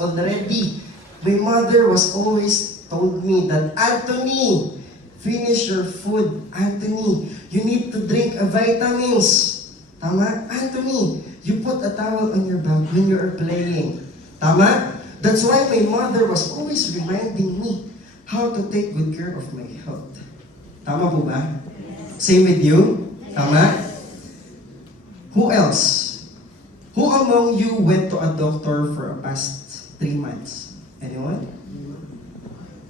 already. My mother was always told me that, Anthony, finish your food. Anthony, you need to drink vitamins. Tama? Anthony, you put a towel on your back when you are playing. Tama? That's why my mother was always reminding me how to take good care of my health. Tama po ba? Same with you? Tama? Who else? Who among you went to a doctor for a past 3 months? Anyone?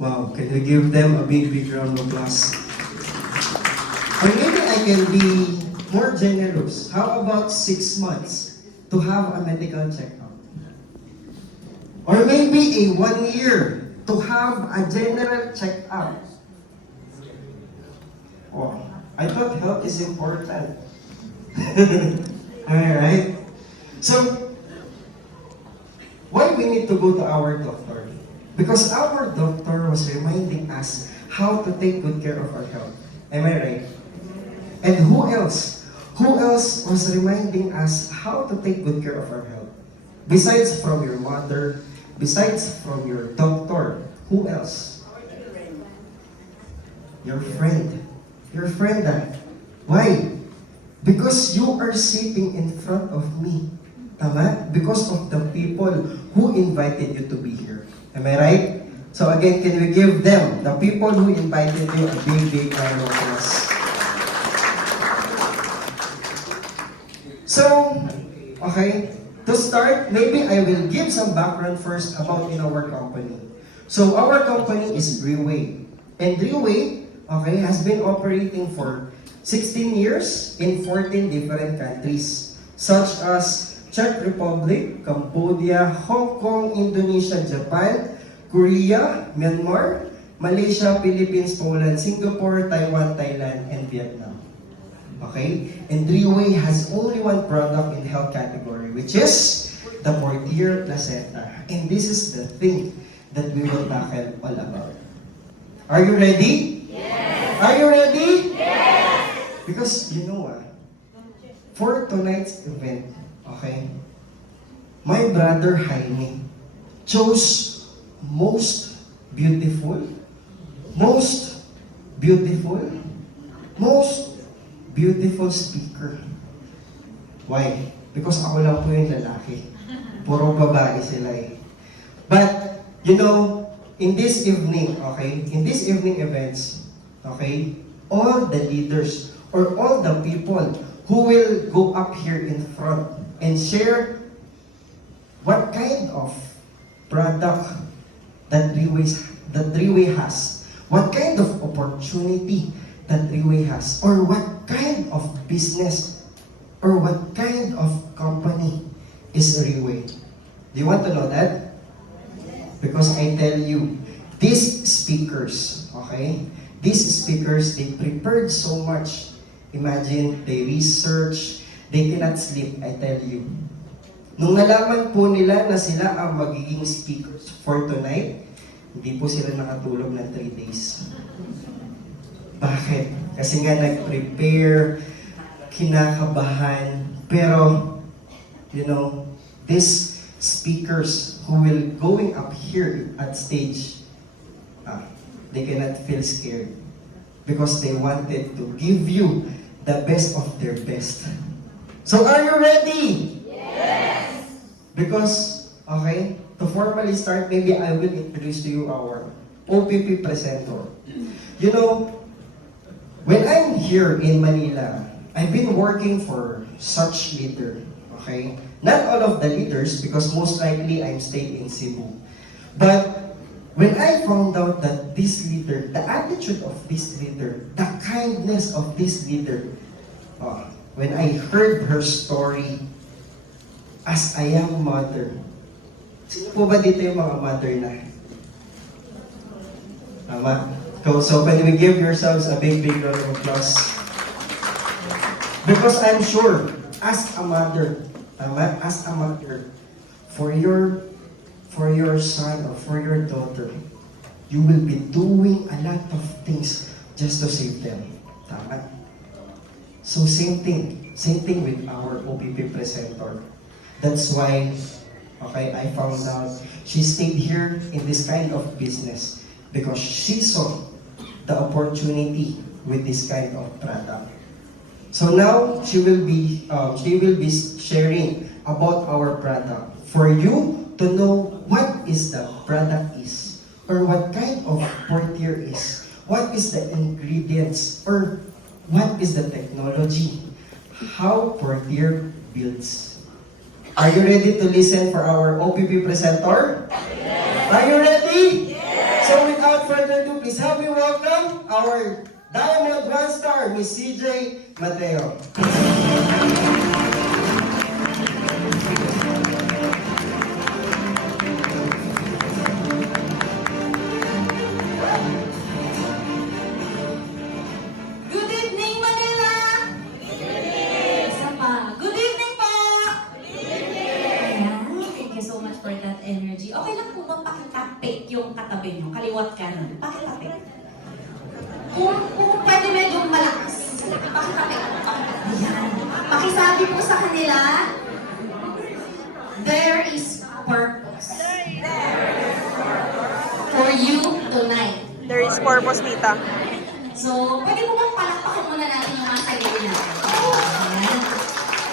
Wow, can you give them a big round of applause? Or maybe I can be more generous. How about 6 months to have a medical checkup? Or maybe a 1 year to have a general checkup. Oh, I thought health is important. Alright? So, why we need to go to our doctor? Because our doctor was reminding us how to take good care of our health. Am I right? And who else? Who else was reminding us how to take good care of our health? Besides from your mother, besides from your doctor, who else? Your friend. Your friend. Why? Because you are sitting in front of me. Tama? Because of the people who invited you to be here. Am I right? So again, can we give them, the people who invited you, a big round of applause? So, okay, to start, maybe I will give some background first about in our company. So our company is Breway. And Breway, okay, has been operating for 16 years in 14 different countries, such as Czech Republic, Cambodia, Hong Kong, Indonesia, Japan, Korea, Myanmar, Malaysia, Philippines, Poland, Singapore, Taiwan, Thailand, and Vietnam. Okay? And Breway has only one product in the health category, which is the Portier Placenta. And this is the thing that we will tackle all about. Are you ready? Yes! Are you ready? Yes! Because, you know for tonight's event, okay, my brother Jaime chose most beautiful speaker. Why? Because ako lang po yung lalaki. Puro babae sila eh. But, you know, in this evening events, okay, all the leaders or all the people who will go up here in front and share what kind of product that Breway has, what kind of opportunity that Breway has, or what kind of business, or what kind of company is Breway. Do you want to know that? Because I tell you, these speakers, okay, they prepared so much. Imagine, they research, they cannot sleep, I tell you. Nung nalaman po nila na sila ang magiging speakers for tonight, hindi po sila nakatulog ng 3 days. Bakit? Kasi nga nag-prepare, kinakabahan, pero, you know, these speakers who will going up here at stage, they cannot feel scared because they wanted to give you the best of their best. So are you ready? Yes! Because, okay, to formally start, maybe I will introduce to you our OPP presenter. You know, when I'm here in Manila, I've been working for such leader, okay? Not all of the leaders, because most likely I'm staying in Cebu. But when I found out that this leader, the attitude of this leader, the kindness of this leader, when I heard her story as a young mother, sino po ba dito yung mga mother na? Tama? So can we give yourselves a big round of applause? Because I'm sure, as a mother, as a mother, for your son or for your daughter, you will be doing a lot of things just to save them. Tama? So same thing with our OPP presenter. That's why Okay, I found out she stayed here in this kind of business because she saw the opportunity with this kind of product. So now she will be sharing about our product for you to know what is the product is, or what kind of portier is, what is the ingredients, or what is the technology, how portier builds. Are you ready to listen for our OPP presenter? Yes. Are you ready? Yes. So without further ado, please help me welcome our Diamond One Star, Miss CJ Mateo. Good evening, Manila! Good evening! Isa pa. Good evening po! Ayan, thank you so much for that energy. Okay lang po ba pakitapik yung katabi nyo? Kaliwat ka nun. Pakitapik. Kung pwede medyo malakas. Pakitapik. Ayan. Pakisabi po sa kanila, there is purpose. For you tonight. There is purpose, tita. So, pwede mo bang palakpakan muna natin yung mga sarili natin? Ayan.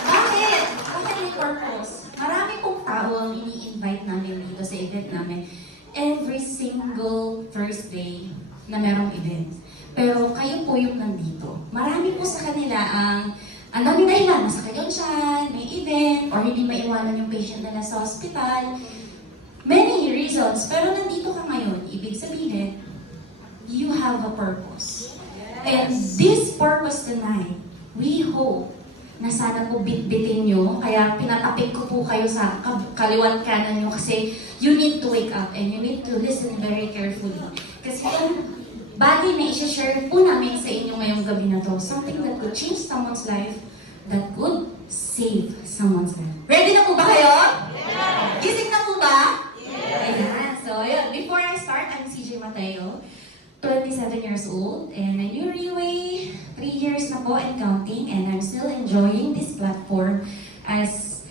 Bakit? Bakit may purpose? Marami pong tao ang ini-invite namin dito sa event namin every single Thursday na merong event. Pero kayo po yung nandito. Marami po sa kanila ang dami dahilan. Nasakayon siya, may event, or hindi maiwanan yung patient na nasa hospital. Many reasons. Pero nandito ka ngayon, ibig sabihin, you have a purpose. And this purpose tonight, we hope na sana po bitbitin nyo. Kaya pinatapik ko po kayo sa kaliwat kanan nyo kasi you need to wake up and you need to listen very carefully. Kasi yung bagay na i-share po namin sa inyo ngayong gabi na to, something that could change someone's life, that could save someone's life. Ready na po ba kayo? Yeah! Gising na po ba? Yeah! Ayan. So, yun. Before I start, I'm CJ Mateo. 27 years old, and I knew Riway 3 years na po and counting, and I'm still enjoying this platform as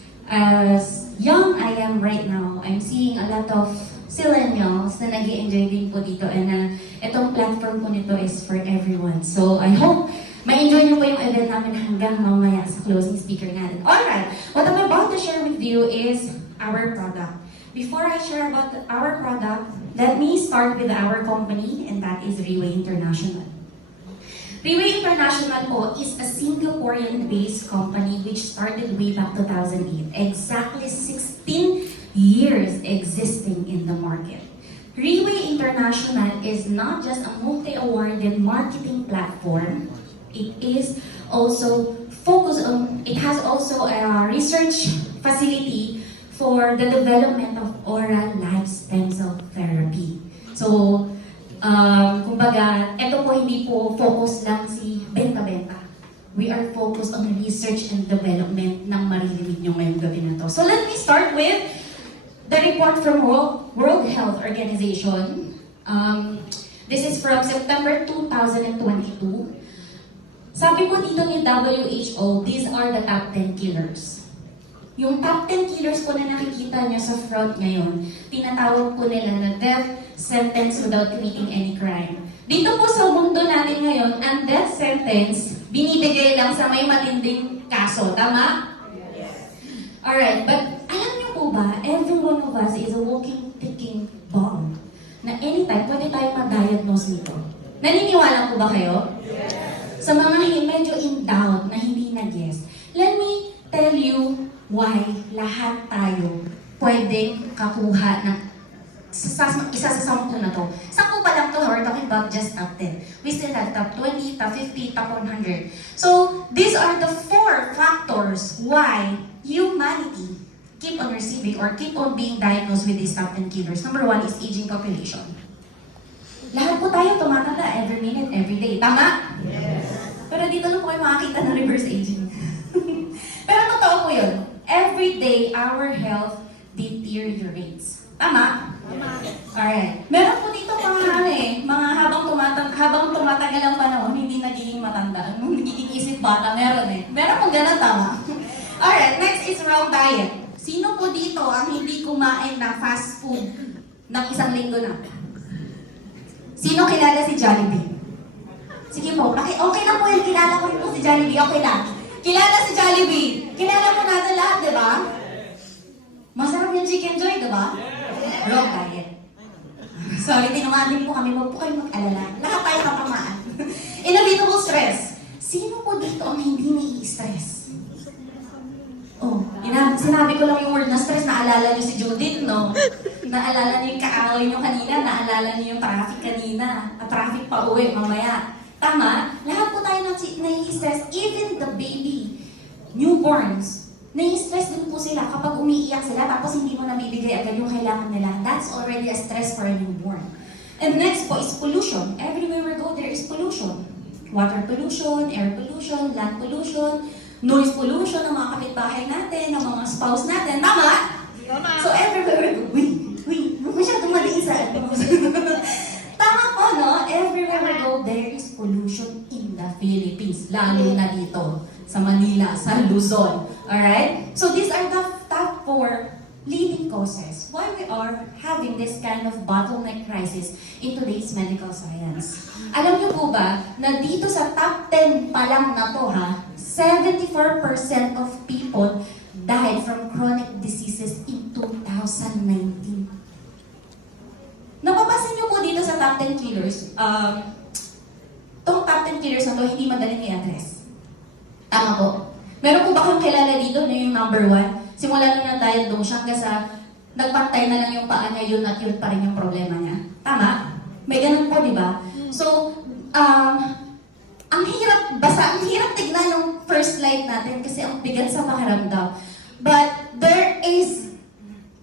young I am right now. I'm seeing a lot of millennials na nag-i-enjoy din po dito, and itong platform po nito is for everyone. So I hope ma-enjoy niyo po yung event namin hanggang mamaya sa closing speaker natin. Alright, what I'm about to share with you is our product. Before I share about our product, let me start with our company, and that is Riway International. Riway International po is a Singaporean-based company which started way back 2008. Exactly 16 years existing in the market. Riway International is not just a multi-awarded marketing platform. It is also focused on, it has also a research facility for the development of oral live stem cell therapy. So, kumbaga, ito po hindi po focus lang si benta-benta. We are focused on research and development ng maririnig nyo ngayong gabi na to. So let me start with the report from World Health Organization. This is from September 2022. Sabi po dito ni WHO, these are the top 10 killers. Yung top 10 killers po na nakikita nyo sa front ngayon, tinatawag po nila na death sentence without committing any crime. Dito po sa mundo natin ngayon, ang death sentence, binibigay lang sa may matinding kaso. Tama? Yes. Alright, but alam niyo po ba, every one of us is a walking, ticking bomb. Na anytime, pwede tayo ma-diagnose nito. Naniniwala po ba kayo? Yes. Sa mga medyo in doubt na hindi nag-guess, let me tell you why lahat tayo pwedeng kakuha ng isa sa 10 na to. 10 pa lang to, we're talking about just top 10. We still have top 20, top 50, top 100. So, these are the 4 factors why humanity keep on receiving or keep on being diagnosed with these top 10 killers. Number 1 is aging population. Lahat po tayo tumatanda every minute, every day. Tama? Yes. Pero dito lang po kayo makakita ng reverse aging. Pero totoo po yun. Every day, our health deteriorates. Tama? Tama. Alright. Meron po dito mga habang tumatagal ang panahon, hindi nagiging matanda. Nung nagiging isip bata, meron eh. Meron po ganun, tama? Alright, next is wrong diet. Sino po dito ang hindi kumain ng fast food ng isang linggo na? Sino kilala si Jollibee? Sige po, okay lang po yan. Kilala ko rin po si Jollibee. Okay lang. Kilala si Jollibee. Kilala mo natin lahat, di ba? Masarap yung Chicken Joy, di ba? Wrong diet. Sorry, tinungaling po kami. Huwag po kayong mag-alala. Lahat tayo katamaan. Inevitable stress. Sino po dito ang hindi nai-stress? Oh, sinabi ko lang yung word na stress. Naalala niyo si Judith, no? Naalala niyo yung kaaway niyo kanina. Naalala niyo yung traffic kanina. Traffic pa uwi mamaya. Tama? Lahat po tayo nai-stress. Even the baby, newborns, nai-stress din po sila kapag umiiyak sila tapos hindi mo nabibigay agad yung kailangan nila. That's already a stress for a newborn. And next po is pollution. Everywhere we go, there is pollution. Water pollution, air pollution, land pollution, noise pollution ng mga kapitbahay natin, ng mga spouse natin. Tama? So everywhere we go, masyadong maliit sa ano. Tama po, no? Everywhere we go, there is pollution in the Philippines. Lalo na dito, sa Manila, sa Luzon. Alright? So these are the top 4 leading causes why we are having this kind of bottleneck crisis in today's medical science. Alam niyo po ba na dito sa top 10 pa lang na to 74% of people died from chronic diseases in 2019. Napapansin niyo po dito sa top 10 killers, tong top 10 killers na to hindi madaling i-address. Tama po. Meron po ba kang kilala dito na yung number 1? Simula na na-diagnose siya hanggang sa nagpantay na lang yung paa niya, yun at yun pa rin yung problema niya. Tama? May ganun po, di ba? So, ang hirap tignan yung first slide natin kasi ang bigat sa pakiramdam. But there is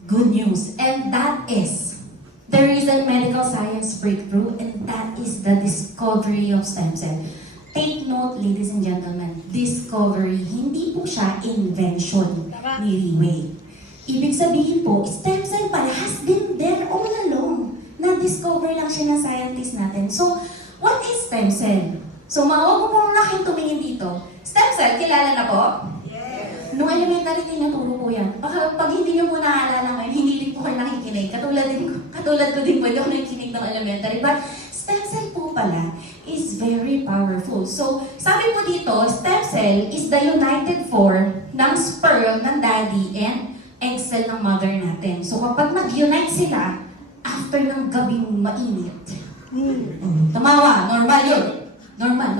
good news, and that is the recent medical science breakthrough, and that is the discovery of stem cell. Take note, ladies and gentlemen, discovery, hindi po siya invention ni Riway. Ibig sabihin po, stem cell pala has been there all along. Na-discover lang siya ng scientist natin. So, what is stem cell? So, huwag mo pong naking tumingin dito. Stem cell, kilala na po? Yes. Nung elementary, tinaturo po yan. Baka pag hindi nyo po naaalala ngayon, hindi din po kayo nakikinig. Katulad ko din po, hindi ako nakikinig ng elementary. But, stem cell po pala is very powerful. So, sabi po dito, stem cell is the united form ng sperm ng daddy and egg cell ng mother natin. So, kapag nag-unite sila, after ng gabing mainit, tamawa, normal yun. Normal.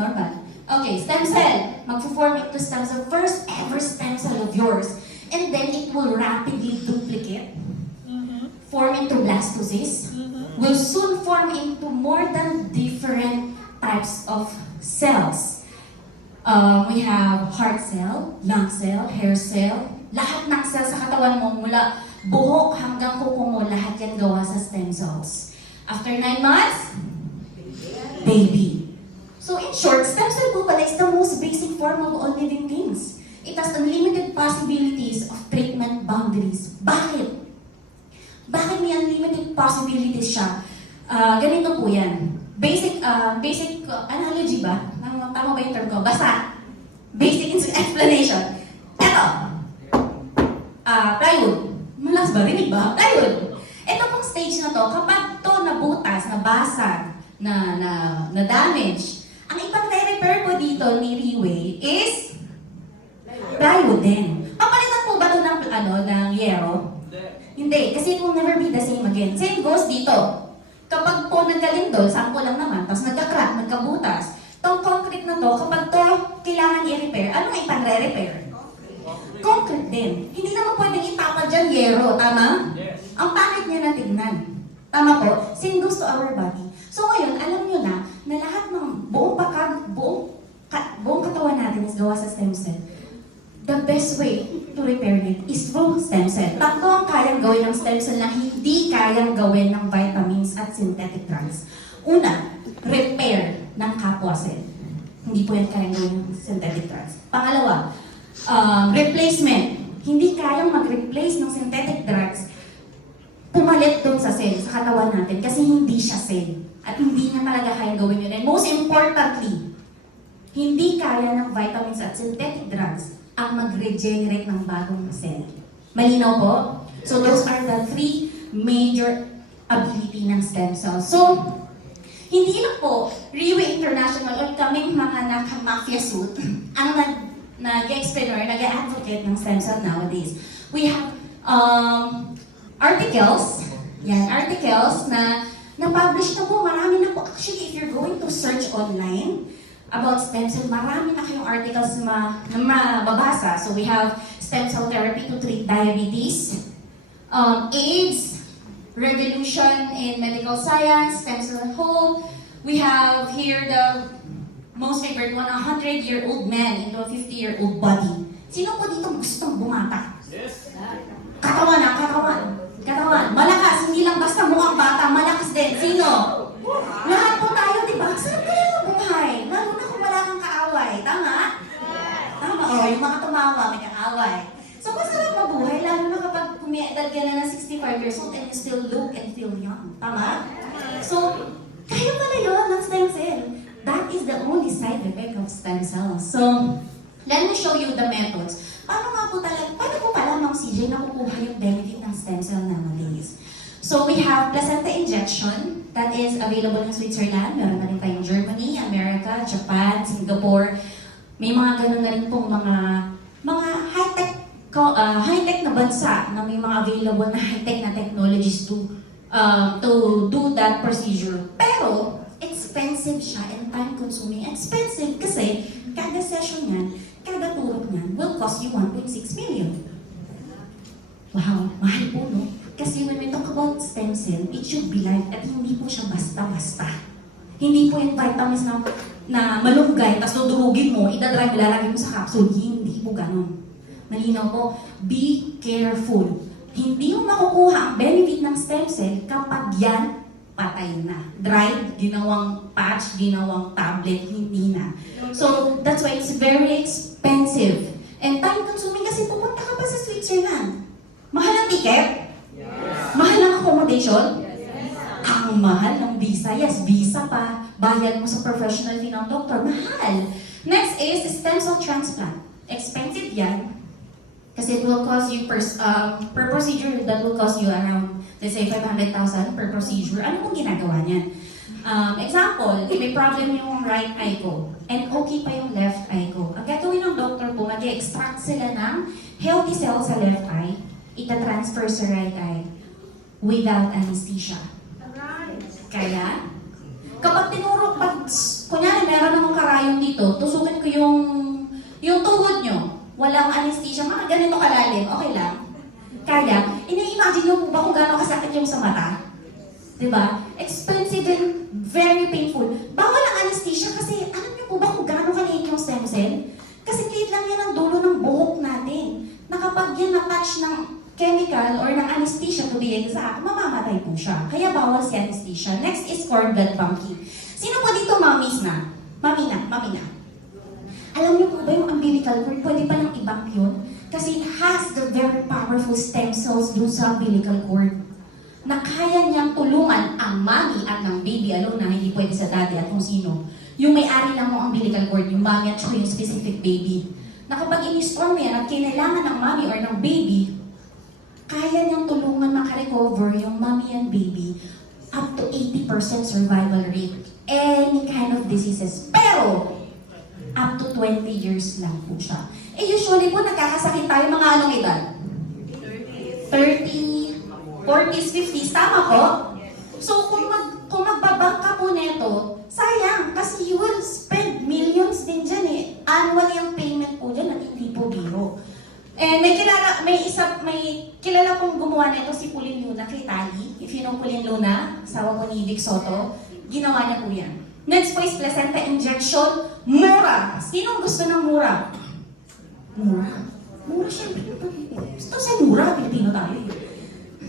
Okay, stem cell, mag-form into stem cell, first ever stem cell of yours. And then, it will rapidly duplicate, form into blastocysts, will soon form into more than different types of cells. We have heart cell, lung cell, hair cell, lahat ng cell sa katawan mo, mula buhok hanggang kuko mo, lahat yan gawa sa stem cells. After 9 months, baby. So in short, stem cell po pala is the most basic form of all living things. It has unlimited possibilities of treatment boundaries. Bakit? Bakit may unlimited possibilities siya? Ganito po yan. Basic analogy ba? Tama ba yung term ko? Basta, basic explanation. Eto, plywood. Malas ba? Rinig ba? Plywood. Ito pong stage na to, kapag to nabutas, nabasag, na damage, ang ipang-repair po dito ni Riway is plywood din. Papalitan po ba ito ng yero? Hindi, kasi it will never be the same again. Same goes dito. Kapag po nagkalindol, sample lang naman, tapos nagka-crack, nagkabutas, itong concrete na to, kapag to kailangan i-repair, anong ipang-re-repair? Concrete din. Hindi naman pwedeng itapal dyan yero, tama? Yes. Ang pangit niya na tignan. Tama po? Same goes to our body. So ngayon, alam nyo na lahat ng buong katawan natin is gawa sa stem cell. The best way to repair it is through stem cell. Tatlo ang kayang gawin ng stem cell na hindi kayang gawin ng vitamins at synthetic drugs. Una, repair ng kapwa cell. Hindi po yan kayang gawin ng synthetic drugs. Pangalawa, replacement. Hindi kayang mag-replace ng synthetic drugs pumalit doon sa cell, sa katawan natin, kasi hindi siya cell. At hindi na talaga kayang gawin yun. And most importantly, hindi kaya ng vitamins at synthetic drugs ang mag-regenerate ng bagong cell. Malinaw po? So those are the three major ability ng stem cells. So, hindi lang po, Riwe International o kaming mga naka-mafia suit, ang nag-explain or nag-advocate ng stem cell nowadays. We have articles na na-publish na po, marami na po. Actually, if you're going to search online about stem cell, marami na kayong articles na mababasa. So we have stem cell therapy to treat diabetes, AIDS, revolution in medical science, stem cell home. We have here the most favorite one, 100-year-old man into a 50-year-old body. Sino po dito gustong bumata? Yes. Katawan. Malakas, hindi lang basta mukhang bata, malakas din. Sino? Lahat po tayo, di ba? Sarap kaya mabuhay. Lalo na kung wala kang kaaway. Tama? Tama. O, yung mga tumawa, may kaaway. So, masarap mabuhay, lalo na kapag kumiedad ka na ng 65 years old and you still look and feel young. Tama? So, kaya pala yun ng stem cell. That is the only side effect of stem cells. So, let me show you the methods. Paano po pala, Ma'am CJ, nakukuha yung benefit ng stem cell nowadays? So, we have placenta injection that is available in Switzerland. Meron na rin tayong Germany, America, Japan, Singapore. May mga ganun na rin pong mga high-tech na bansa na may mga available na high-tech na technologies to do that procedure. Pero, expensive siya and time-consuming. Expensive kasi kada session yan, kada turok niyan will cost you 1.6 million. Wow, mahal po, no? Kasi when we talk about stem cell, it should be live at hindi po siya basta-basta. Hindi po yung vitamins na malunggay, tapos dudurugin mo, idadrive, ilalagay mo sa capsule. Hindi po ganun. Malinaw po, be careful. Hindi mo makukuha ang benefit ng stem cell kapag yan patay na. Dried, ginawang patch, ginawang tablet, hindi na. So, that's why it's very expensive. And time-consuming kasi pupunta ka pa sa Switzerland. Mahal ang ticket? Yes. Mahal ang accommodation? Yes. Ang mahal ng visa. Yes, visa pa. Bayad mo sa professional fee ng doktor. Mahal. Next is stem cell transplant. Expensive yan. Kasi it will cost you per procedure, that will cost you around, let's say, 500,000 per procedure. Ano pong ginagawa niyan? Example, may problem yung right eye ko and okay pa yung left eye ko. Ang gagawin ng doctor po, mag-extract sila ng healthy cells sa left eye, ita-transfer sa right eye without anesthesia. Kaya, kapag tinuro, kunyari meron akong karayong dito, tusukin ko yung tuhod nyo, walang anesthesia, mga ganito kalalim, okay lang. Kaya, ina-imagine nyo po ba kung gano'ng kasakit yung sa mata? Diba? Expensive and very painful. Bawal ang anesthesia kasi alam nyo po ba kung gano'ng kaliit yung stem cell? Kasi liit lang yan ang dulo ng buhok natin. Na kapag yan na-touch ng chemical or ng anesthesia to be exact, mamamatay po siya. Kaya bawal si anesthesia. Next is cord blood banking. Sino po dito mamis na? Mami na. Alam niyo po ba yung umbilical cord, pwede pa lang i-bank yun? Kasi it has the very powerful stem cells dun sa umbilical cord na kaya niyang tulungan ang mommy at ng baby alone na hindi pwede sa daddy at kung sino. Yung may-ari lang ng umbilical cord, yung mommy at saka yung specific baby. Na kapag in-store mo yan at kinailangan ng mommy or ng baby, kaya niyang tulungan makarecover yung mommy and baby up to 80% survival rate. Any kind of diseases. Pero, up to 20 years lang po siya. Eh usually po nagkakasakit tayo mga anong edad? 30, 40s, 50s, tama po? So kung magbabang ka po neto, sayang kasi you will spend millions din dyan eh. Annually ang payment po dyan at hindi po biro. And may kilala pong gumawa nito si Pauline Luna kay Tali. If you know Pauline Luna, asawa ko ni Vic Soto, ginawa niya po yan. Next po is placenta injection. Mura. Sinong gusto ng mura? Mura. Mura syempre. Gusto sa mura, Pilipino tayo.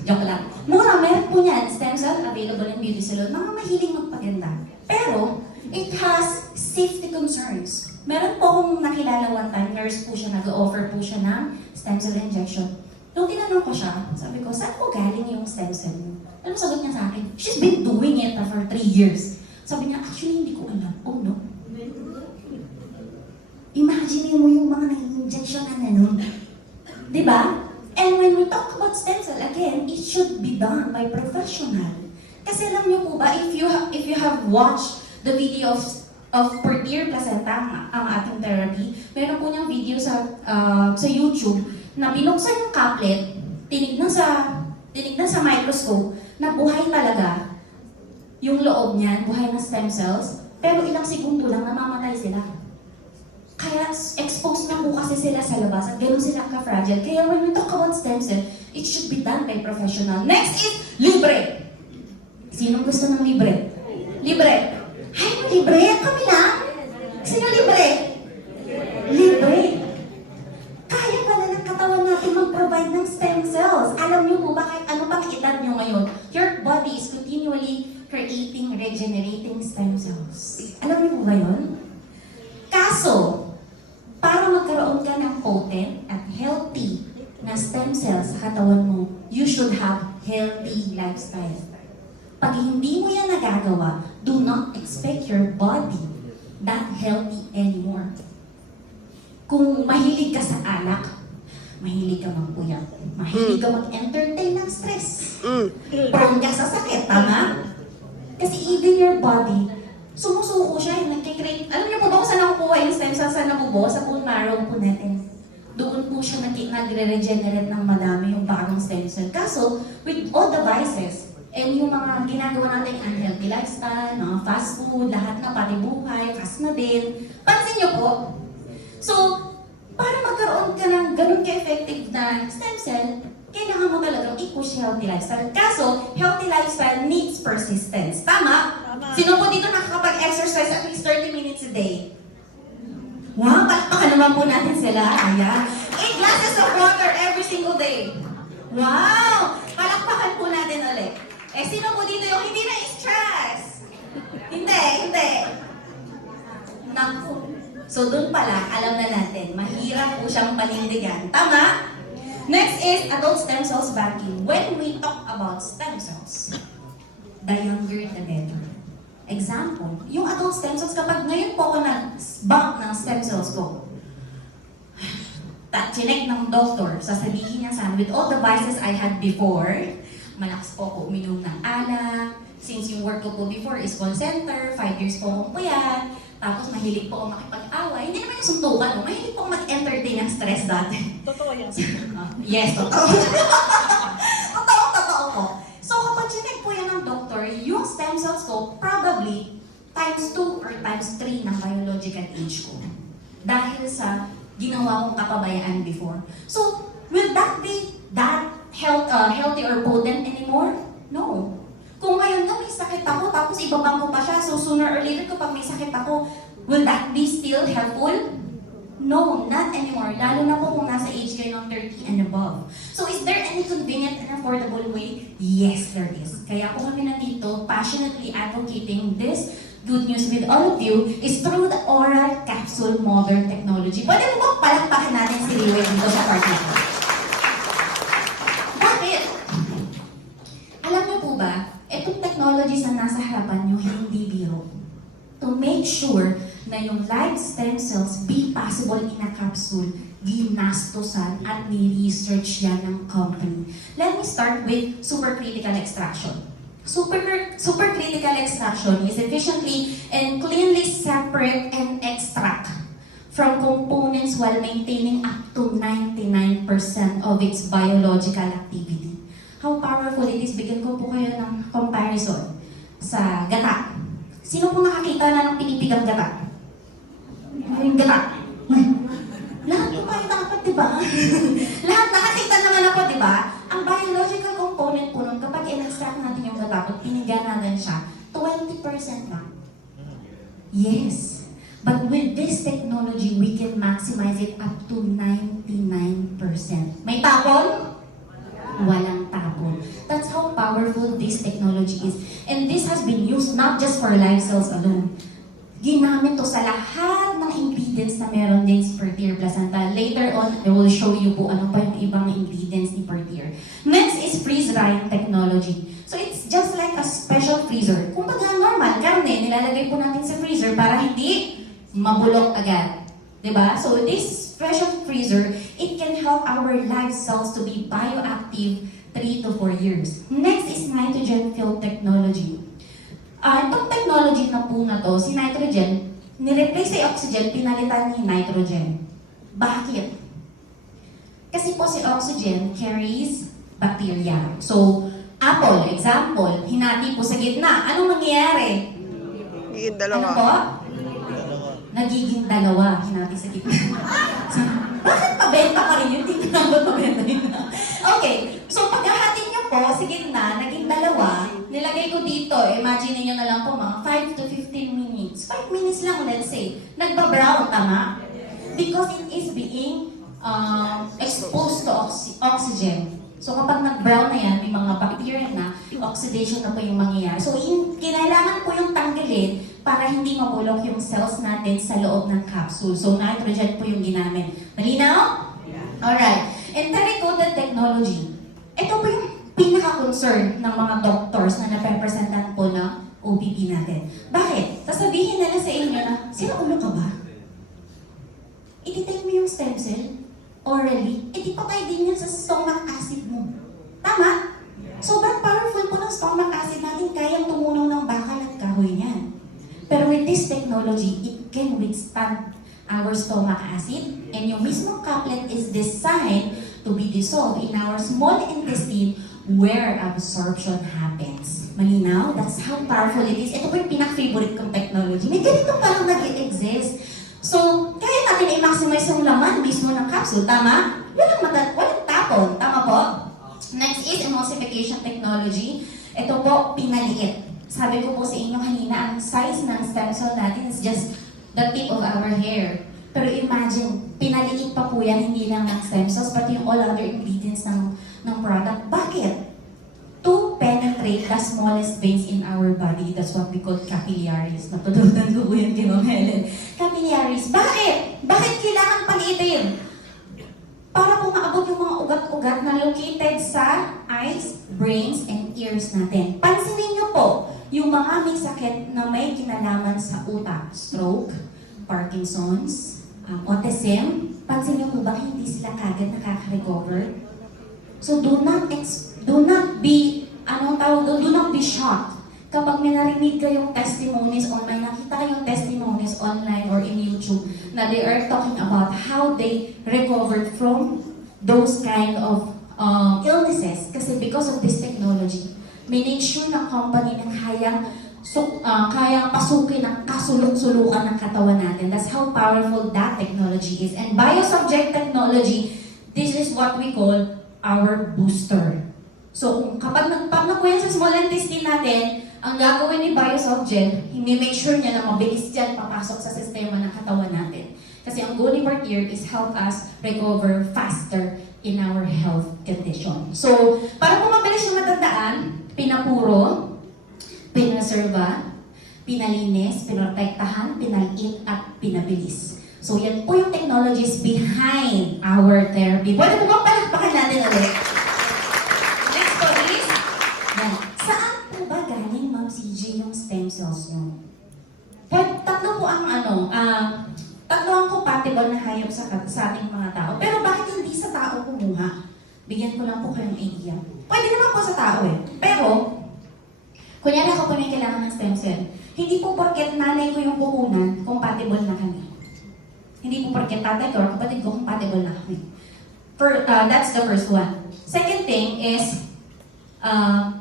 Joke lang. Mura, meron po niyan. Stem cell available in beauty salon. Mga mahiling magpaganda. Pero, it has safety concerns. Meron po akong nakilala one time, nurse po siya, nag-offer po siya ng stem cell injection. Nung tinanong ko siya, sabi ko, saan po galing yung stem cell mo? Ano sagot niya sa akin? She's been doing it for 3 years. Sabi niya, actually, hindi ko alam. Oh, no. Imagine mo yung mga na-injection na nanon. Diba? And when we talk about stem cell, again, it should be done by professional. Kasi alam niyo po ba, if you have watched the video of per tear placenta, ang ating therapy, meron po niyang video sa YouTube na binuksan yung caplet, tinignan sa microscope na buhay talaga yung loob niyan, buhay na stem cells, pero ilang segundo lang namamatay sila. Kaya exposed na po kasi sila sa labas at gano'n sila ka-fragile. Kaya when we talk about stem cell, it should be done by professional. Next is libre. Sino gusto ng libre? Libre. Ay, libre? Kami lang? Sino libre? Libre. Kaya pala ng katawan natin mag-provide ng stem cells. Alam niyo po ba kahit ano pang edad niyo ngayon, your body is continually creating, regenerating stem cells. Alam niyo po ba yun? Kaso, para magkaroon ka ng potent at healthy na stem cells sa katawan mo, you should have healthy lifestyle. Pag hindi mo yan nagagawa, do not expect your body that healthy anymore. Kung mahilig ka sa alak, mahilig ka magpuyat, mahilig ka mag-entertain ng stress, prone ka sa sakit, tama? Kasi even your body, sumusuko siya, nagkikreate. Alam niyo po ba kung saan nakukuha yung stem cells sa nabubo? Sa bone marrow po natin. Doon po siya nagre-regenerate ng madami yung bagong stem cell. Kaso, with all the vices, and yung mga ginagawa natin, unhealthy lifestyle, mga fast food, lahat na pati buhay, fast na din. Pansin niyo po? So, para magkaroon ka ng ganun ka-effective na stem cell, kailangan mo talagang i-push healthy lifestyle. Kaso, healthy lifestyle needs persistence. Tama? Sino po dito nakakapag-exercise at least 30 minutes a day? Wow, palakpakan naman po natin sila. Ayan. 8 glasses of water every single day. Wow! Palakpakan po natin ulit. Eh, sino po dito yung hindi na-stress? Hindi. Naku. So, dun pala, alam na natin, mahirap po siyang panindigan. Tama? Next is adult stem cells banking. When we talk about stem cells, the younger the better. Example, yung adult stem cells, kapag ngayon po ako nag-bank ng stem cells ko, chinek ng doctor, sasabihin niya sa akin, with all the vices I had before, malakas po ako uminom ng alak, since yung work ko po before is call center, 5 years po akong puyat, tapos mahilig po ako makipag-away, hindi naman yung suntukan, no? Mahilig po ako mag-entertain ng stress dati. Totoo yan. Yes, totoo. Totoo po. So kapag chinek po yan ng doctor, yung stem cells ko, probably times 2 or times 3 ng biological age ko. Dahil sa ginawa kong kapabayaan before. So, will that be that healthy or potent anymore? No. Kung ngayon nga may sakit ako, tapos ibabang ko pa siya, so sooner or later kapag may sakit ako, will that be still helpful? No, not anymore. Lalo na po kung nasa age kayo ng 30 and above. So is there any convenient and affordable way? Yes, there is. Kaya po kami nandito, passionately advocating this good news with all of you is through the oral capsule modern technology. Pwede mo ba palakpakan natin si Riwe dito sa part na ito? Bakit? Alam niyo po ba, itong technologies na nasa harapan niyo hindi biro. To make sure na yung live stem cells be possible in a capsule, ginastosan at ni-research yan ng company. Let me start with supercritical extraction. Supercritical extraction is efficiently and cleanly separate and extract from components while maintaining up to 99% of its biological activity. How powerful it is, bigyan ko po kayo ng comparison sa gata. Sino po nakakita na ng pinipigang gata? Yung gata. Lahat po kayo dapat, di ba? Lahat nakakita naman ako, di ba? Ang biological component po nun, kapag in-extract natin yung gata, pag pinigyan natin siya, 20% lang. Yes. But with this technology, we can maximize it up to 99%. May tapon? Walang tapon. That's how powerful this technology is. And this has been used not just for live cells alone. Ginamit to sa lahat ng ingredients na meron din si Pertier placenta. Later on, I will show you po ano pa yung ibang ingredients ni Pertier. Next is freeze-drying technology. So it's just like a special freezer. Kung baga normal, karne, nilalagay po natin sa freezer para hindi mabulok agad. Diba? So this expression freezer, it can help our live cells to be bioactive 3 to 4 years. Next is nitrogen-filled technology. Itong technology na po na to, si nitrogen, nireplace si oxygen, pinalitan ni nitrogen. Bakit? Kasi po si oxygen carries bacteria. So, apple, example, hinati po sa gitna. Anong mangyayari? Yung Ano po? Nagiging dalawa, hinati sa gitna. Bakit mabenta pa rin yun? Hindi na ba mabenta yun? Okay, so pagkahati niyo po sa gitna, naging dalawa, nilagay ko dito, imagine niyo na lang po mga 5 to 15 minutes. 5 minutes lang, let's say. Nagba-brown, tama? Because it is being exposed to oxygen. So kapag nag-brown na yan, may mga bacteria na, oxidation na po yung mangyayari. So kinailangan po yung tanggalin para hindi mabulok yung cells natin sa loob ng capsule. So nitrogen po yung ginamit. Malinaw? Alright. Enteric-coated technology. Ito po yung pinaka-concern ng mga doctors na napepresentan po ng OPP natin. Bakit? Sasabihin nila sa inyo na, sila ulo ka ba? Ititake mo yung stem cell orally, di patay din yan sa stomach acid mo. Tama? Sobrang powerful po ng stomach acid natin, kayang tumunaw ng bakal at kahoy niyan. Pero with this technology, it can withstand our stomach acid, and yung mismong caplet is designed to be dissolved in our small intestine where absorption happens. Malinaw? That's how powerful it is. Ito po yung pinaka-favorite kong technology. May ganito palang nag-exist. So, kaya natin i-maximize yung laman mismo ng capsule, tama? Walang tapon, tama po? Next is emulsification technology. Ito po, pinaliit. Sabi ko po sa inyo kanina, ang size ng stem cell natin is just the tip of our hair. Pero imagine, pinaliit pa po yan, hindi lang ng stem cells, pati yung all other ingredients ng product. Bakit? To penetrate the smallest veins in our body. That's what we call capillaries. Natutunan ko po yan kay Ma'am Helen. Capillaries. Bakit? Bakit kailangan paliitin? Para po maabot yung mga ugat-ugat na located sa eyes, brains, and ears natin. Pansinin niyo po, yung mga may sakit na may kinalaman sa utak, stroke, Parkinson's, autism, pansin niyo po ba hindi sila kagad nakaka-recover? So do not be shocked kapag may narinig kayong testimonies online, nakita kayong testimonies online or in YouTube na they are talking about how they recovered from those kind of illnesses. Kasi because of this technology, make sure ng company na kayang pasukin ang kasulok-sulukan ng katawan natin. That's how powerful that technology is. And biosubject technology, this is what we call our booster. So, kapag nagpap na po yan sa small intestine natin, ang gagawin ni biosubject, make sure niya na mabilis yan papasok sa sistema ng katawan natin. Kasi ang goal ni part here is help us recover faster in our health condition. So, para po mabilis yung matandaan, pinapuro, pinaserva, pinalinis, pinoprotektahan, pinaliit, at pinabilis. So, yan po yung technologies behind our therapy. Pwede po bang palakpakan natin ulit? Next po is, yan. Saan po ba galing, Ma'am CJ, yung stem cells nyo? Tatlo po ang tatlo ang compatible na hayop sa ating mga tao. Pero bakit hindi sa tao kumuha? Bigyan ko lang po kayong idea. Pwede naman po sa tao eh. Pero, kunyari ako po may kailangan ng stem cell. Hindi po porket nanay ko yung kukunan, compatible na kami. Hindi po porket tatay ko or kapatid ko, compatible na kami. That's the first one. Second thing is,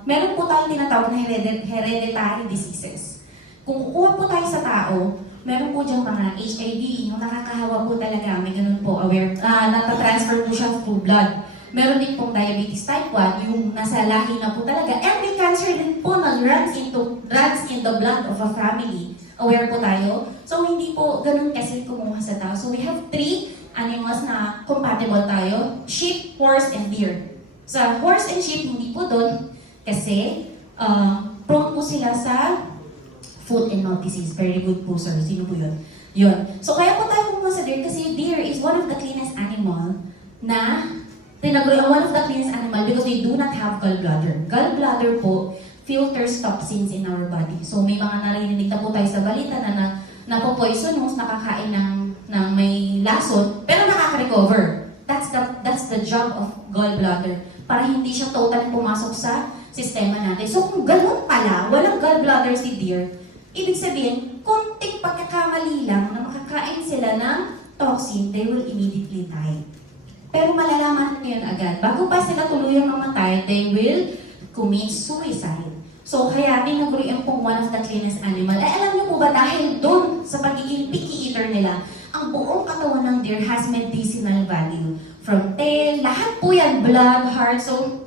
meron po tayong tinatawag na hereditary diseases. Kung kukuha po tayo sa tao, meron po diyang mga HIV, yung nakakahawa po talaga, may ganun po, natatransfer po siya through blood. Meron din pong diabetes type 1, yung nasa lahi na po talaga. And may cancer din po na runs in the blood of a family. Aware po tayo? So, hindi po ganun kasi kumuha sa tao. So, we have 3 animals na compatible tayo. Sheep, horse, and deer. Sa horse and sheep, hindi po doon kasi prone po sila sa foot and mouth disease. Very good po, sir. Sino po yun? Yun. So, kaya po tayo kumuha sa deer kasi deer is one of the cleanest animal na one of the cleanest animal because they do not have gallbladder. Gallbladder po filters toxins in our body. So may mga narinig na po tayo sa balita na napopoisonous, nakakain ng na may lason, pero nakaka-recover. That's the job of gallbladder, para hindi siya totally pumasok sa sistema natin. So kung ganun pala, walang gallbladder si deer, ibig sabihin, konting pagkakamali lang na makakain sila ng toxin, they will immediately die. Pero malalaman niyo yun agad. Bago pa sila tuluyang mamatay, they will commit suicide. So kaya tinuguruan pong one of the cleanest animal. Alam niyo po ba, dahil doon sa pagiging picky eater nila, ang buong katawan ng deer has medicinal value. From tail, lahat po yan, blood, heart. So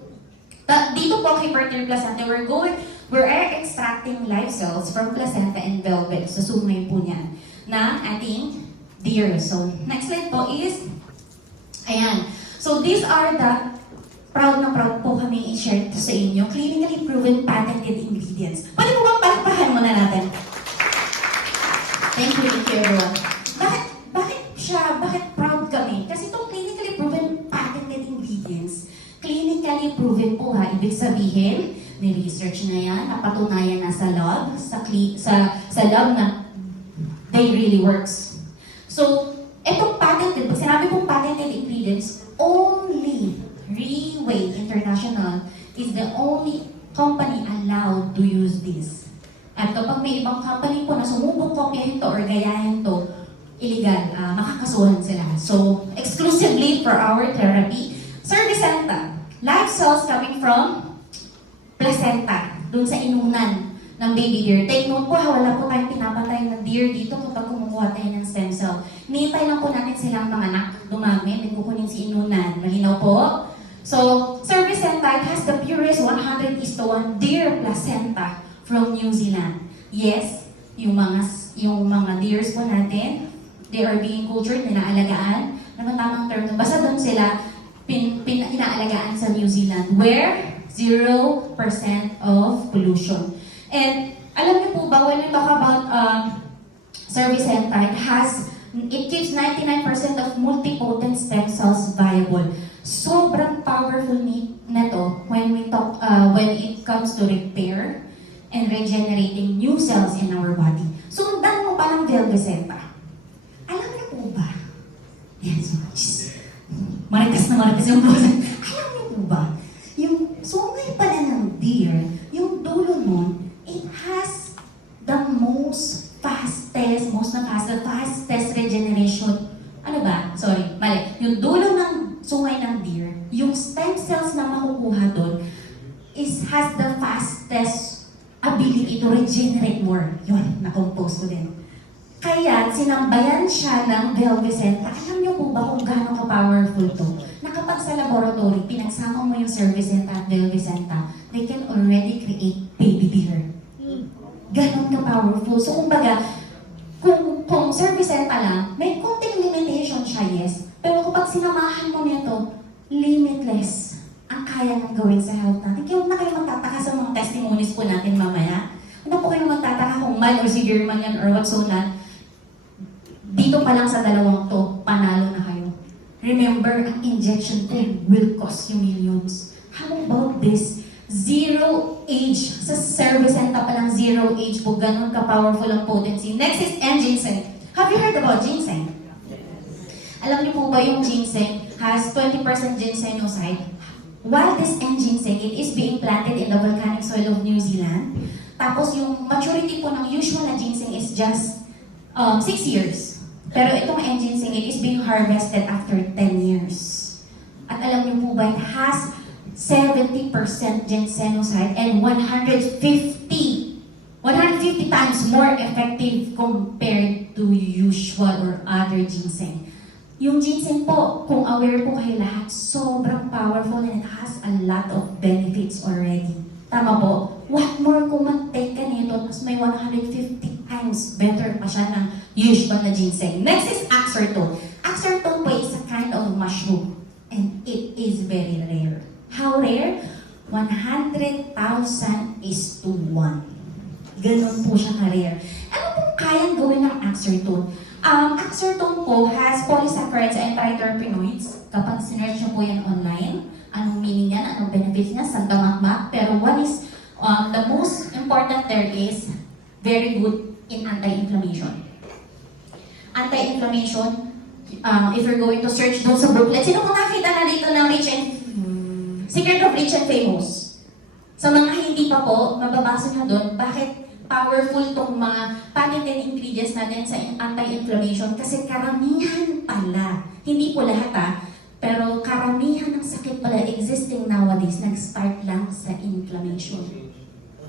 dito po kay Fertile Placenta, we're extracting live cells from placenta and velvet. So sumay po niyan ng ating deer. So next slide po is, ayan. So these are the proud na proud po kami i-share to sa inyo, clinically proven patented ingredients. Pwede mo bang palakpakan muna natin? Thank you everyone. Bakit proud kami? Kasi itong clinically proven patented ingredients, clinically proven po ha, ibig sabihin, ni-research na yan, napatunayan na sa lab, sa lab na they really works. So, itong patented, pag sinabi pong patented ingredients, only Reway International is the only company allowed to use this. At kapag may ibang company po na sumubok kopyahin to or gayahin to, illegal, makakasuhan sila. So, exclusively for our therapy, Cervicenta, live cells coming from placenta, dun sa inunan ng baby deer. Take note po, wala po tayong pinapatay ng deer dito kapag kumukuha tayo ng stem cell. Nihintay lang po natin silang mga anak, dumami, may kukunin si inunan. Malinaw po? So, Cervicenta has the purest 100:1 deer placenta from New Zealand. Yes, yung mga deers po natin, they are being cultured, inaalagaan. Naman tamang term, basta doon sila inaalagaan sa New Zealand, where 0% of pollution. And alam niyo po ba, when we talk about Cervicenta, it keeps 99% of multipotent stem cells viable. Sobrang powerful nito when it comes to repair and regenerating new cells in our body. Sundan mo pa ng Velvicenta. Alam niyo po ba? Yes, marikas yung boses. Alam niyo po ba? Yung sungay pala ng deer, yung dulo nun, it has the fastest regeneration. Ano ba? Sorry, mali. Yung dulo ng sungay ng deer, yung stem cells na makukuha doon has the fastest ability to regenerate more. Yun, na-compose ko din. Kaya, sinambayan siya ng Velvicenta. Alam niyo po ba kung gaano ka-powerful to? Na kapag sa laboratory, pinagsama mo yung Cervicenta at Velvicenta, they can already create baby deer. Ganon ka-powerful. So, kumbaga, kung Cervicenta lang, may konting limitation siya, yes. Pero kapag sinamahan mo nito, limitless ang kaya nang gawin sa health natin. Kaya huwag na kayo magtataka sa mga testimonies po natin mamaya. Huwag na po kayo magtataka kung mild or severe man yan or whatsoever. Dito pa lang sa dalawang to, panalo na kayo. Remember, ang injection po will cost you millions. How about this? Zero age. Sa Cervicenta pa lang, zero age po. Ganun ka-powerful ang potency. Next is N-ginseng. Have you heard about ginseng? Alam niyo po ba yung ginseng has 20% ginsenoside? While this N-ginseng, it is being planted in the volcanic soil of New Zealand. Tapos yung maturity po ng usual na ginseng is just 6 years. Pero itong N-ginseng, it is being harvested after 10 years. At alam niyo po ba, it has 70% ginsenoside and 150 times more effective compared to usual or other ginseng. Yung ginseng po, kung aware po kayo lahat, sobrang powerful and it has a lot of benefits already. Tama po? What more kung mag-take ka nito, mas may 150 times better pa siya ng usual na ginseng. Next is Axertone. Axertone po is a kind of mushroom and it is very rare. How rare? 100,000:1. Ganon po siya ka-rare. Ano pong kayang gawin ng Axertone? Axertone po has polysaccharides and triterpenoids. Kapag sinearch nyo po yan online, anong meaning yan, anong benefits niya, sandamakmak. Pero one is, the most important there is very good in anti-inflammation. anti-inflammation. If you're going to search doon sa booklet, sino kung nakita na dito ng Secret of Rich and Famous? Sa mga hindi pa po, mababasa nyo doon, bakit powerful tong mga patented ingredients natin sa anti-inflammation kasi karamihan pala, hindi po lahat pero karamihan ng sakit pala existing nowadays nag-start lang sa inflammation.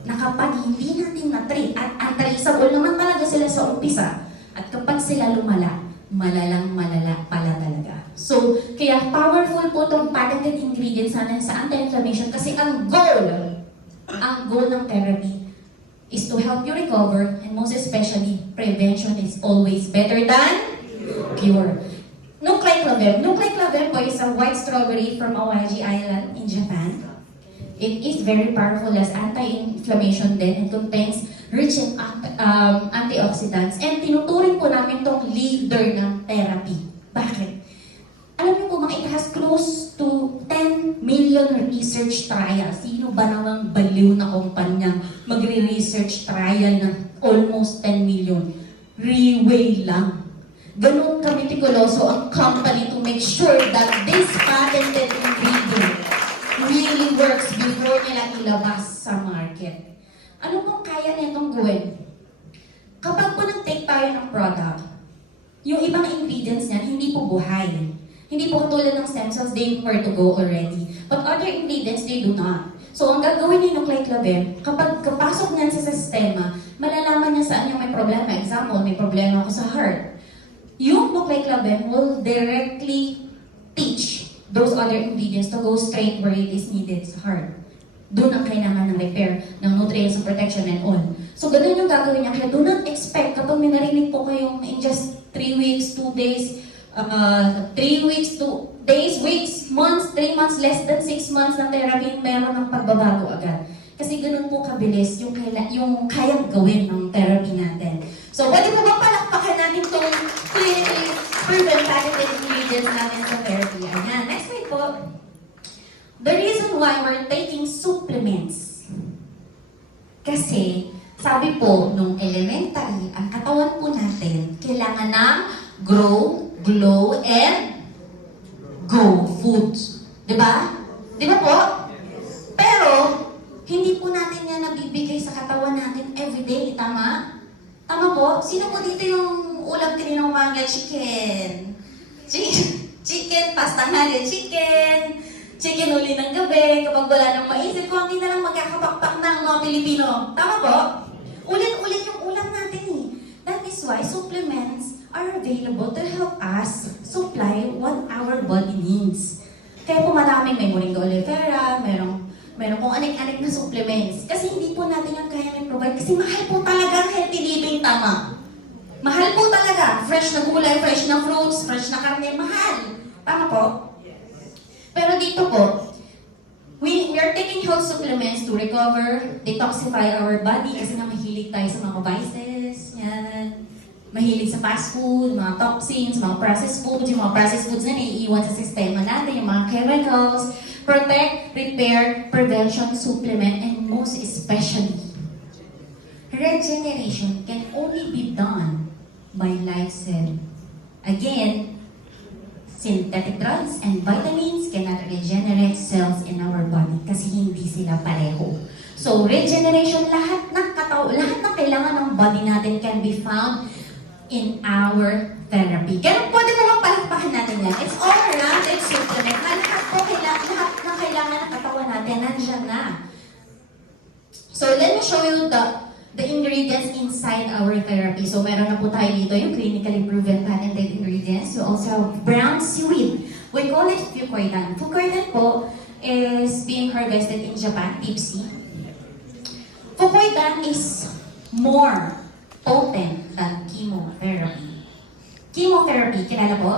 Na kapag hindi natin na-treat at untraceable naman talaga sila sa umpisa at kapag sila lumala, malalang malala pala talaga. So, kaya powerful po itong patented ingredients natin sa anti-inflammation kasi ang goal ng therapy is to help you recover, and most especially, prevention is always better than cure. Nucleiclaver. Nucleiclaver po is a white strawberry from Awaji Island in Japan. It is very powerful as anti-inflammation din. It contains rich in antioxidants. And tinuturing po namin itong leader ng therapy. Bakit? Alam niyo po, it has close to 10 million research trials. Sino ba namang baliw na kumpanya magre-research trial ng almost 10 million? Reway lang. Ganun kamitikuloso ang company to make sure that this patented ingredient really works before nila ilabas sa market. Ano pong kaya nitong gawin? Kapag po nag-take tayo ng product, yung ibang ingredients niyan hindi po buhay. Hindi po katulad ng stem cells, they were to go already. But other ingredients, they do not. So, ang gagawin ni Nucleiclaver, kapag kapasok niyan sa sistema, malalaman niya saan yung may problema. Example, may problema ako sa heart. Yung Nucleiclaver will directly teach those other ingredients to go straight where it is needed sa heart. Doon ang kailangan ng repair, ng nutrients and protection and all. So, ganun yung gagawin niya. Kaya do not expect, kapag may narinig po kayong in just 3 weeks, 2 days, 3 weeks, 2 days, weeks, months, 3 months, less than 6 months ng therapy, meron ng pagbabago agad. Kasi ganun po kabilis yung kayang gawin ng therapy natin. So, pwede mo bang palakpakan natin itong clinically proven patented ingredients natin sa therapy? Ayan. Next slide po. The reason why we're taking supplements. Kasi, sabi po, nung elementary, ang katawan po natin, kailangan ng grow, glow, and go foods. Diba? Diba po? Pero, hindi po natin yan nabibigay sa katawan natin everyday. Tama? Tama po? Sino po dito yung ulam kaninang umaga? Chicken. Chicken, pastanghali, chicken. Chicken uli ng gabi. Kapag wala nang maisip ko, hindi na lang magkakapakpak ng mga Pilipino. Tama po? Ulit-ulit yung ulam natin eh. That is why supplements are available to help us supply what our body needs. Kaya po maraming may moringa oleifera, meron pong anik-anik na supplements. Kasi hindi po natin yung kaya provide. Kasi mahal po talaga ang healthy living, tama. Mahal po talaga. Fresh na gulay, fresh na fruits, fresh na karne, mahal. Tama po? Pero dito po, we are taking health supplements to recover, detoxify our body kasi nga mahilig tayo sa mga vices, yan. Mahilig sa fast food, mga toxins, mga processed foods, yung mga processed foods na naiiwan sa sistema natin, yung mga chemicals, protect, repair, prevention, supplement, and most especially, regeneration can only be done by life cell. Again, synthetic drugs and vitamins cannot regenerate cells in our body kasi hindi sila pareho. So, regeneration, lahat ng kailangan ng body natin can be found in our therapy. Kaya pwede mo bang palakpakan natin yan? It's all around, it's supplement. Lahat ng kailangan ng katawan natin, nandiyan na. So, let me show you the ingredients inside our therapy. So, meron na po tayo dito yung clinically proven patented ingredients. You also have brown seaweed. We call it fucoidan. Fucoidan po is being harvested in Japan, deep sea. Fucoidan is more potent than chemotherapy. Chemotherapy, kilala po?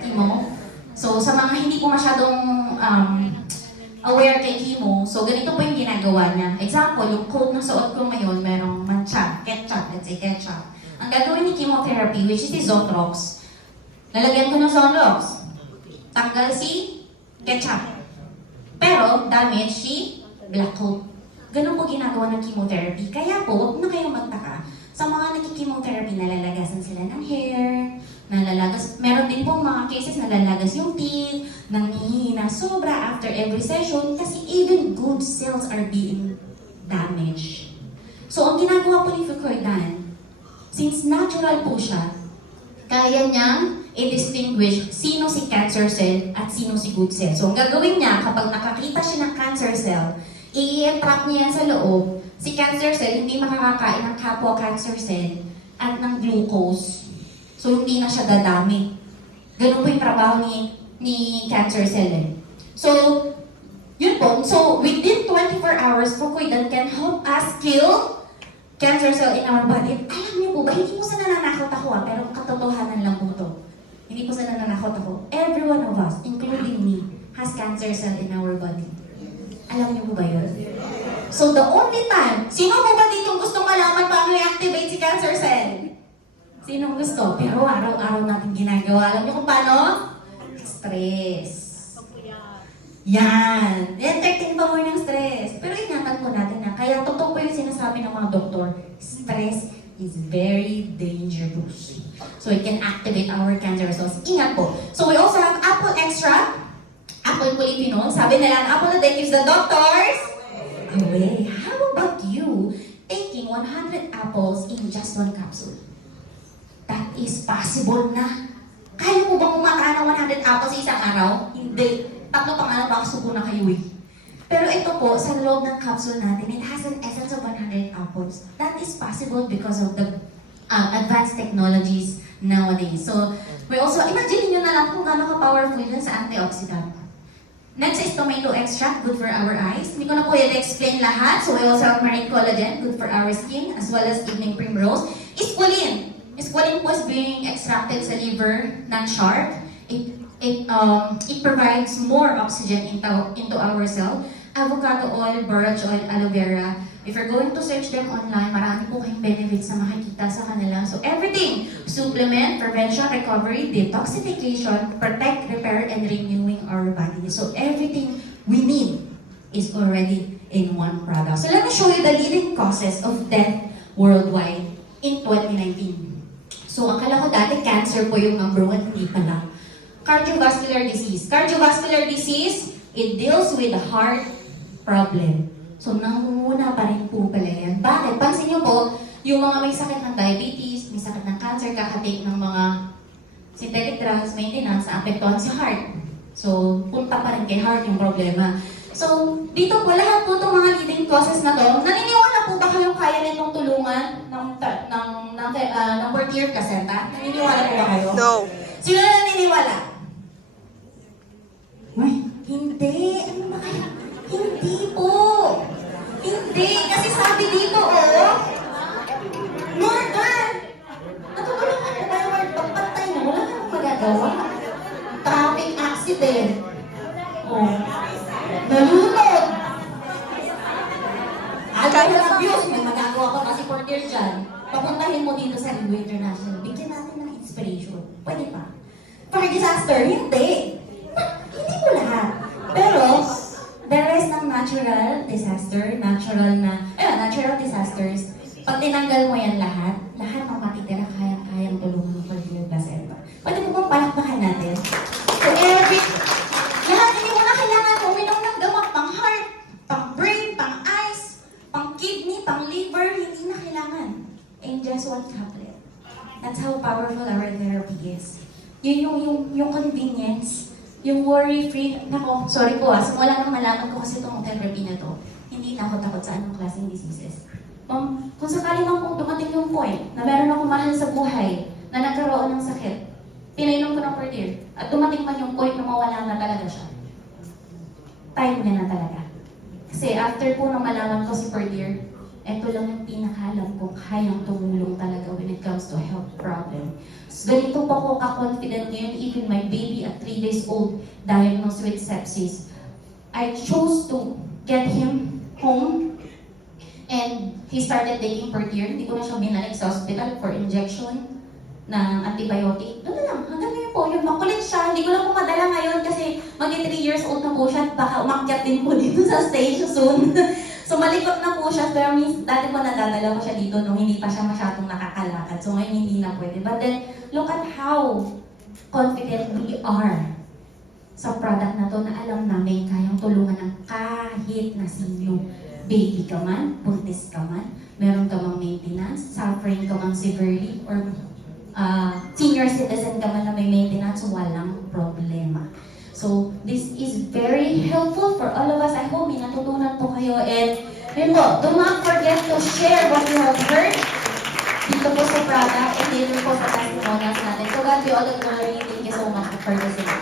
Chemo. So, sa mga hindi po masyadong aware kay chemo, so ganito po yung ginagawa niya. Example, yung coat na suot ko ngayon, merong mancha, ketchup, let's say ketchup. Ang gagawin ni chemotherapy, which is the Zotrox, lalagyan ko ng Zotrox. Tanggal si ketchup. Pero, damage si black coat. Ganun po ginagawa ng chemotherapy. Kaya po, huwag na kayong magtaka. Sa mga nagki-chemotherapy, nalalagasan sila ng hair, cases nalalagas yung teeth, nanghihina sobra after every session kasi even good cells are being damaged. So, ang ginagawa po ni Fucoidan, since natural po siya, kaya niyang i-distinguish sino si cancer cell at sino si good cell. So, ang gagawin niya, kapag nakakita siya ng cancer cell, i-trap niya yan sa loob. Si cancer cell, hindi makakakain ng kapwa cancer cell at ng glucose. So, hindi na siya dadami. Ganun po yung trabaho ni cancer cell. So, yun po. So, within 24 hours, Fucoidan can help us kill cancer cell in our body. Alam niyo po ba, hindi po sa nananakot ako pero katotohanan lang po to. Hindi po sa nananakot ako. Every one of us, including me, has cancer cell in our body. Alam niyo po ba yun? So the only time, sino po ba dito gustong malaman paano i-activate si cancer cell? Sino gusto? Pero araw-araw natin ginagawa. Alam niyo kung paano? Stress. Yan. Detecting pa mo ng stress. Pero ingatan po natin na. Kaya totoo po yung sinasabi ng mga doktor, stress is very dangerous. So it can activate our cancer cells. Ingat po. So we also have apple extract, apple polyphenol. Sabi nila, ang apple a day keeps the doctors away. How about you taking 100 apples in just one capsule? That is possible na. Kaya mo bang kumakain ng 100 apples sa isang araw? Hindi. Tatlo pa nga lang, baka suko na kayo eh. Pero ito po, sa loob ng capsule natin, it has an essence of 100 apples. That is possible because of the advanced technologies nowadays. So, we also, imagine nyo na lang kung gaano ka-powerful yun sa antioxidant. Next is tomato extract, good for our eyes. Hindi ko na po i-explain lahat. So, we also have marine collagen, good for our skin, as well as evening primrose. Squalene. Squalene po is being extracted sa liver ng shark. It provides more oxygen into our cell. Avocado oil, borage oil, aloe vera. If you're going to search them online, marami po kayong benefits na makikita sa kanila. So everything, supplement, prevention, recovery, detoxification, protect, repair, and renewing our body. So everything we need is already in one product. So let me show you the leading causes of death worldwide in 2019. So akala ko dati cancer po yung number one, hindi pala. Cardiovascular disease. Cardiovascular disease, it deals with the heart problem. So, nangunguna pa rin po pala yan. Bakit? Pansin niyo po, yung mga may sakit ng diabetes, may sakit ng cancer, kakatake ng mga synthetic drugs, maintenance, apektuhan sa heart. So, punta pa rin kay heart yung problema. So, dito po, lahat po itong mga leading causes na to, naniniwala po ba kayong kaya nitong tulungan ng Portier Placenta? Naniniwala po ba kayo? No. Sino na naniniwala? Uy, hindi. Ano ba kaya? Hindi po. Hindi. Kasi sabi dito, murder. Natutulungan na tayo, pagpatay na. Wala kang magagawa. Traffic accident. Nalunod. Alcohol abuse. May magagawa ka kasi Portier dyan. Papuntahin mo dito sa Rio International. Bigyan natin ng inspiration. Pwede pa. Fire disaster, hindi. Hindi po lahat. Pero, the rest ng natural disasters, pag tinanggal mo yan lahat ng matitira kayang tulungan ng Portier Placenta. Pwede po bang palakpakan natin? So, lahat hindi mo na kailangan uminom ng gamot pang heart, pang brain, pang eyes, pang kidney, pang liver, hindi na kailangan. In just one tablet. That's how powerful our therapy is. Yun yung convenience, yung worry-free. Nako, sorry po simula nang malaman ko kasi itong therapy na to, hindi na ako takot sa anong klaseng diseases. Kung sakali man po dumating yung point na meron akong mahal sa buhay na nagkaroon ng sakit, pinainom ko ng Portier, at dumating man yung point na mawala na talaga siya. Time niya na talaga. Kasi after po nang malaman ko si Portier, ito lang yung pinakalam ko kayang tumulong talaga when it comes to health problem. So, ganito pa ko ka-confident ngayon, even my baby at 3 days old diagnosed with sepsis. I chose to get him home and he started taking Portier. Hindi ko na siya binalik sa hospital for injection ng antibiotic. Doon na lang, hanggang ngayon po, yun, makulit siya. Hindi ko na po madala ngayon kasi mag 3 years old na po siya at baka umakyat din po dito sa stage soon. So malikot na po siya, pero dati po nadadala ko siya dito nung hindi pa siya masyadong nakakalakad. So ngayon hindi na pwede. But then, look at how confident we are sa product na to na alam namin kayang tulungan ng kahit na sino. Baby ka man, buntis ka man, meron ka mang maintenance, suffering ka mang severely, or senior citizen ka man na may maintenance, walang problema. So, this is very helpful for all of us. I hope may natutunan po kayo. And, yun po, do not forget to share what you have heard dito po sa product and dito po sa testimonials natin. So, God, we all the glory. Thank you so much for listening.